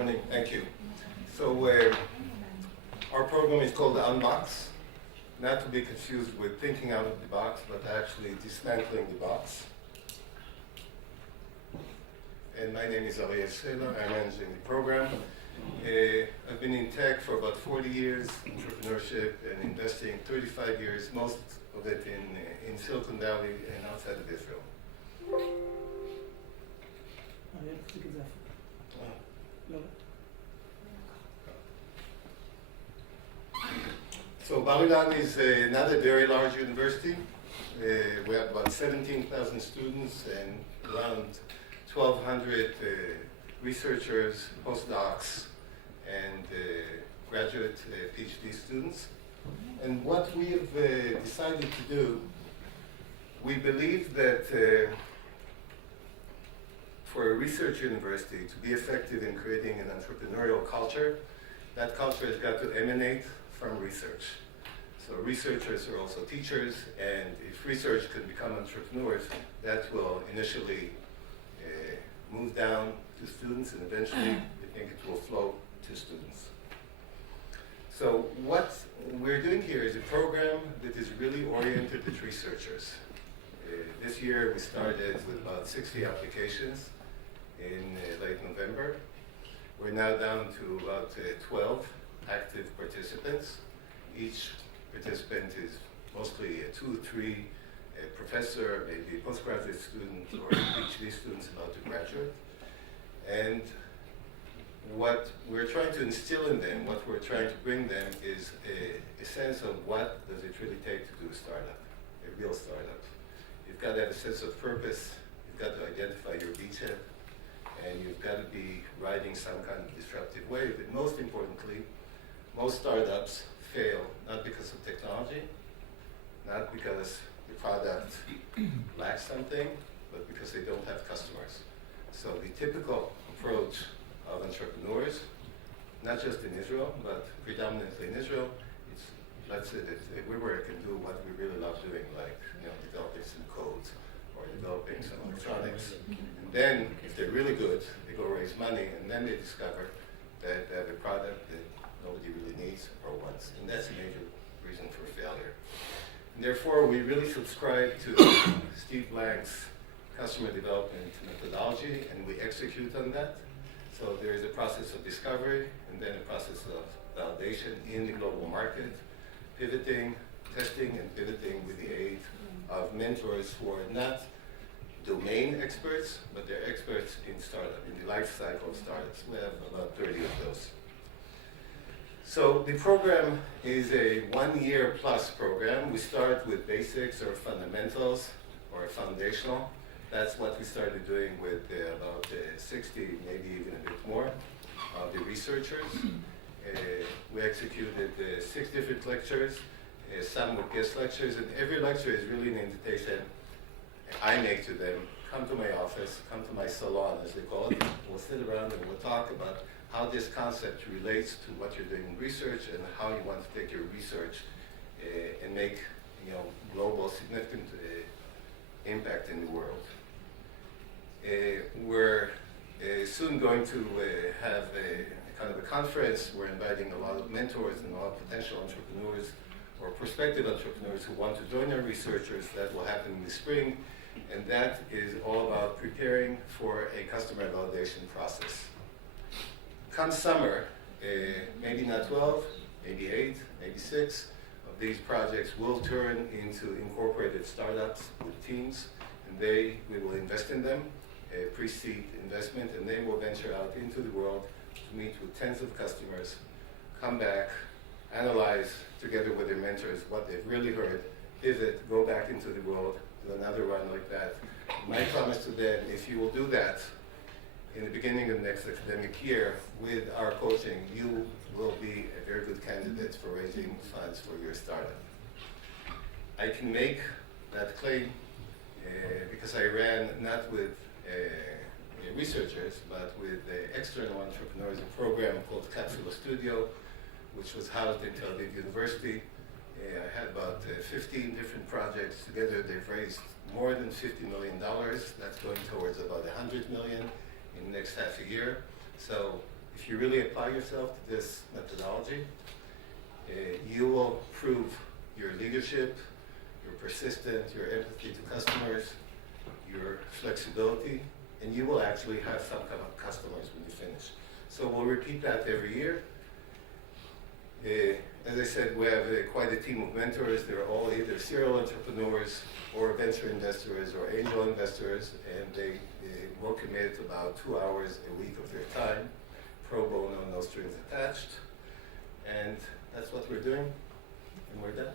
Morning, thank you. So our program is called UnBox, not to be confused with thinking out of the box, but actually dismantling the box. And my name is Ariel Sela, I'm managing the program. I've been in tech for about 40 years, entrepreneurship and investing 35 years, most of it in Silicon Valley and outside of Israel. So Bar-Ilan is not a very large university. We have about 17,000 students and around 1,200 researchers, postdocs, and graduate PhD students. And what we have decided to do, we believe that for a research university to be effective in creating an entrepreneurial culture, that culture has got to emanate from research. So researchers are also teachers, and if research can become entrepreneurs, that will initially move down to students, and eventually we think it will flow to students. So what we're doing here is a program that is really oriented at researchers. This year we started with about 60 applications in late November. We're now down to about 12 active participants. Each participant is mostly a 2 or 3 professor, maybe a postgraduate student, or PhD students about to graduate. And what we're trying to instill in them, what we're trying to bring them is a sense of what does it really take to do a startup, a real startup. You've got to have a sense of purpose, you've got to identify your beachhead, and you've got to be riding some kind of disruptive wave. But most importantly, most startups fail not because of technology, not because the product lacks something, but because they don't have customers. So the typical approach of entrepreneurs, not just in Israel, but predominantly in Israel, it's, let's say that we can do what we really love doing, like developing some codes or developing some electronics. And then, if they're really good, they go raise money, and then they discover that they have a product that nobody really needs or wants. And that's a major reason for failure. And therefore, we really subscribe to Steve Blank's customer development methodology, and we execute on that. So there is a process of discovery, and then a process of validation in the global market, pivoting, testing, and pivoting with the aid of mentors who are not domain experts, but they're experts in startup, in the life cycle of startups. We have about 30 of those. So the program is a 1-year plus program. We start with basics or fundamentals or foundational. That's what we started doing with about 60, maybe even a bit more, of the researchers. We executed 6 different lectures, some with guest lectures, and every lecture is really an invitation I make to them. Come to my office, come to my salon, as they call it. We'll sit around and we'll talk about how this concept relates to what you're doing in research and how you want to take your research and make global significant impact in the world. We're soon going to have a kind of a conference. We're inviting a lot of mentors and a lot of potential entrepreneurs or prospective entrepreneurs who want to join our researchers. That will happen in the spring, and that is all about preparing for a customer validation process. Come summer, maybe not 12, maybe 8, maybe 6 of these projects will turn into incorporated startups with teams, and we will invest in them, pre-seed investment, and they will venture out into the world to meet with tens of customers, come back, analyze together with their mentors what they've really heard, pivot, go back into the world, do another run like that. My promise to them, if you will do that in the beginning of the next academic year with our coaching, you will be a very good candidate for raising funds for your startup. I can make that claim because I ran not with researchers, but with external entrepreneurs, a program called Capsule Studio, which was housed in Tel Aviv University. I had about 15 different projects. Together they've raised more than $50 million. That's going towards about $100 million in the next half a year. So if you really apply yourself to this methodology, you will prove your leadership, your persistence, your empathy to customers, your flexibility, and you will actually have some kind of customers when you finish. So we'll repeat that every year. As I said, we have quite a team of mentors. They're all either serial entrepreneurs or venture investors or angel investors, and they will commit about 2 hours a week of their time, pro bono, no strings attached. And that's what we're doing, and we're done.